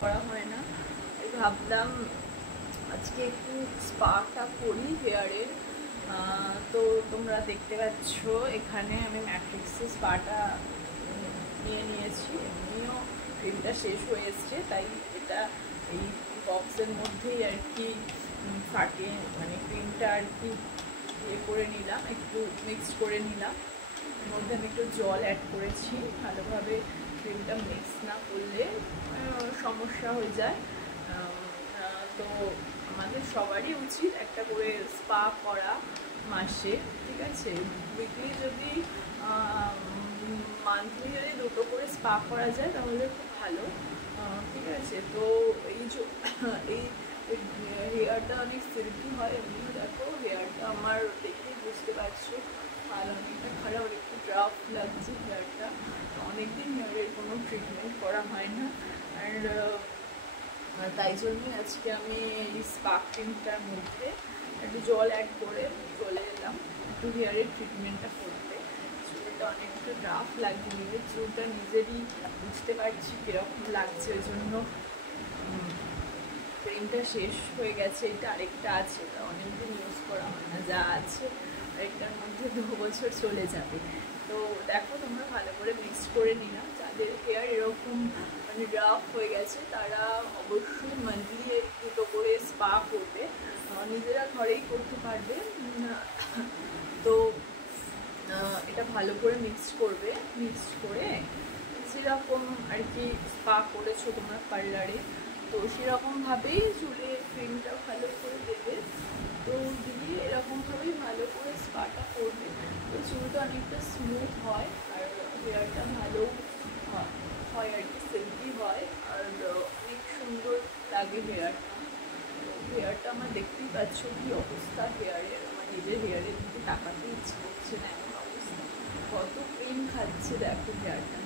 করা হয় না। ভাবলাম আজকে একটু স্পাটা করি হেয়ারের। তো তোমরা দেখতে পাচ্ছ এখানে আমি ম্যাট্রিক্সের স্পাটা নিয়ে নিয়েছি। এমনিও ক্রিমটা শেষ হয়ে এসছে, তাই এটা এই বক্সের মধ্যেই আর কি ফাটিয়ে মানে ক্রিমটা আর কি ইয়ে করে নিলাম, একটু মিক্সড করে নিলাম। এর মধ্যে আমি একটু জল অ্যাড করেছি, ভালোভাবে ক্রিমটা মিক্স না করলে সমস্যা হয়ে যায়। তো আমাদের সবারই উচিত একটা করে স্পা করা মাসে, ঠিক আছে। উইকলি যদি মান্থলি যদি দুটো করে স্পা করা যায় তাহলে খুব ভালো, ঠিক আছে। তো এই যে এই হেয়ারটা অনেক সিল্কি হয়, এমনি দেখো হেয়ারটা আমার দেখেই বুঝতে পারছো আর অনেকটা খারাপ, একটু ড্রাফ লাগছে হেয়ারটা। অনেকদিন হেয়ারের কোনো ট্রিটমেন্ট করা হয় না, আর তাই জন্যই আজকে আমি এই স্পা ক্রিমটার মধ্যে একটু জল অ্যাড করে চলে এলাম একটু হেয়ারের ট্রিটমেন্টটা করতে। চুলটা অনেকটা রাফ লাগিয়ে চুলটা নিজেরই বুঝতে পারছি কীরকম লাগছে, ওই জন্য ক্রিমটা শেষ হয়ে গেছে। এটা আরেকটা আছে, এটা অনেকদিন ইউজ করা হয় না, যা আছে আরেকটার মধ্যে 2 বছর চলে যাবে। তো দেখো তোমরা ভালো করে মিক্স করে নিলাম। যাদের হেয়ার এরকম মানে রাফ হয়ে গেছে তারা অবশ্যই মান্থলি দুটো করে স্পা করবে, নিজেরা ঘরেই করতে পারবে। তো এটা ভালো করে মিক্সড করবে, মিক্সড করে যেরকম আর কি স্পা করেছো তোমরা পার্লারে, তো সেরকমভাবেই চুলে ক্রিমটা ভালো করে দেবে। তো দিয়ে এরকমভাবেই ভালো করে স্পাটা করবে, তো চুলটা অনেকটা স্মুথ হয় আর হেয়ারটা ভালো হয় আর কি, সিল্কি হয় আর অনেক সুন্দর লাগে হেয়ারটা। তো হেয়ারটা আমার দেখতেই পাচ্ছ কি অবস্থা হেয়ারের, আমার নিজের হেয়ারের দিকে তাকাতে ইচ্ছে করছে না, এমন অবস্থা। কত ক্রিম খাচ্ছে দেখো হেয়ারটা,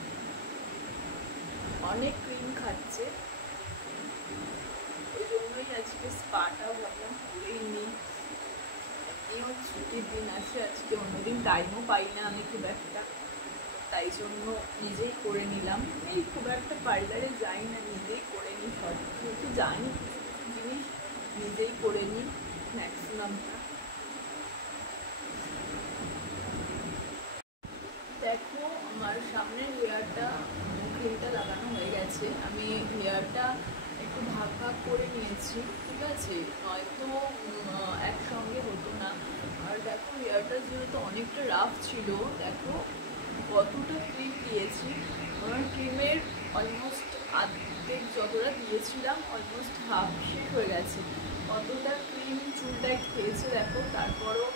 অনেক ক্রিম খাচ্ছে। ওই জন্যই আজকে স্পাটা ভাবলাম করেই নিই। এমনিও ছুটির দিন আছে আজকে, অন্যদিন টাইমও পাই না আমি খুব একটা, তাই জন্য নিজেই করে নিলাম। এই খুব একটা পার্লারে যাই না, নিজেই করে নিই সব, যেহেতু জানি কিছু কিছু জিনিস নিজেই করে নিই ম্যাক্সিমামটা। দেখো আমার সামনের হেয়ারটা ক্রিমটা লাগানো হয়ে গেছে, আমি হেয়ারটা একটু ভাগ ভাগ করে নিয়েছি, ঠিক আছে, নয়তো একসঙ্গে হতো না। আর দেখো হেয়ারটা যেহেতু অনেকটা রাফ ছিল, দেখো কতটা ক্রিম দিয়েছি। আমার ক্রিমের অলমোস্ট আর্ধেক যতটা দিয়েছিলাম অলমোস্ট হাফ শেষ হয়ে গেছে, কতটা ক্রিম চুলটায় খেয়েছে দেখো। তারপরও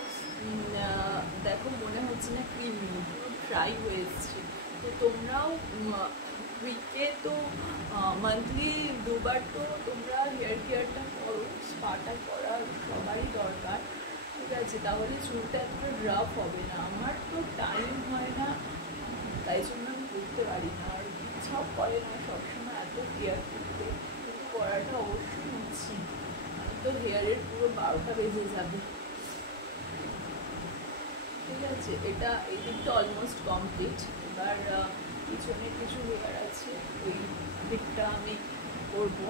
দেখো মনে হচ্ছে না ক্রিম নেই, পুরো ড্রাই হয়ে এসছে। তো তোমরাও উইকে তো মান্থলি দুবার তো তোমরা হেয়ার কেয়ারটা করো, স্পাটা করা সবারই দরকার, ঠিক আছে, তাহলে চুলটা এতটা রাফ হবে না। আমার তো টাইম হয় না, তাই জন্য আমি করতে পারি না, আর ইচ্ছাও করে না সবসময় এত কেয়ার করতে, কিন্তু করাটা অবশ্যই উচিত। আমি তো হেয়ারের পুরো 12টা বেজে যাবে, ঠিক আছে। এটা এই দিকটা অলমোস্ট কমপ্লিট, এবার পিছনে কিছু হেয়ার আছে, ওই দিকটা আমি করবো।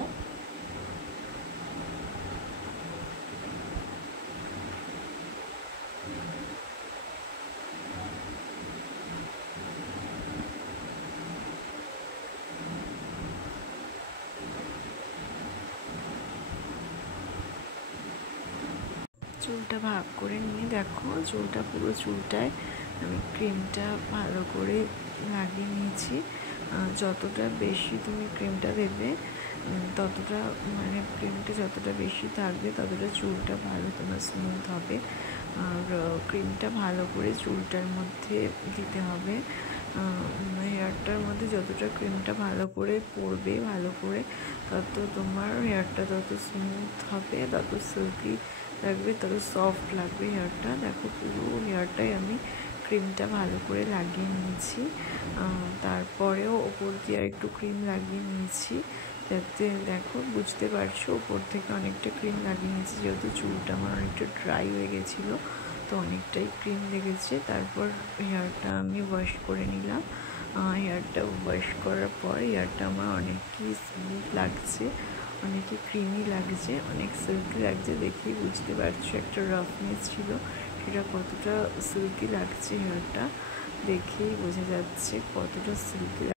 চুলটা ভাগ করে নিয়ে দেখো চুলটা পুরো চুলটায় আমি ক্রিমটা ভালো করে লাগিয়ে নিয়েছি। যতটা বেশি তুমি ক্রিমটা দেবে ততটা মানে ক্রিমটা যতটা বেশি থাকবে ততটা চুলটা ভালো তোমার স্মুথ হবে। আর ক্রিমটা ভালো করে চুলটার মধ্যে দিতে হবে, হেয়ারটার মধ্যে যতটা ক্রিমটা ভালো করে পড়বে ভালো করে, তত তোমার হেয়ারটা তত স্মুথ হবে, তত সিল্কি লাগবে, তত সফট লাগবে হেয়ারটা। দেখো পুরো হেয়ারটাই আমি ক্রিমটা ভালো করে লাগিয়ে নিয়েছি, তারপরেও ওপর দিয়ে আর একটু ক্রিম লাগিয়ে নিয়েছি, যাতে দেখো বুঝতে পারছো ওপর থেকে অনেকটা ক্রিম লাগিয়ে নিয়েছি, যেহেতু চুলটা আমার অনেকটা ড্রাই হয়ে গেছিলো। তো অনেকটাই ক্রিম লেগেছে। তারপর হেয়ারটা আমি ওয়াশ করে নিলাম। হেয়ারটা ওয়াশ করার পর হেয়ারটা আমার অনেকই স্মুথ লাগছে, অনেকই ক্রিমি লাগছে, অনেক সিল্কি লাগছে। দেখেই বুঝতে পারছো একটা রাফনেস ছিল, সেটা কতটা সিল্কি লাগছে। হেয়ারটা দেখেই বোঝা যাচ্ছে কতটা সিল্কি।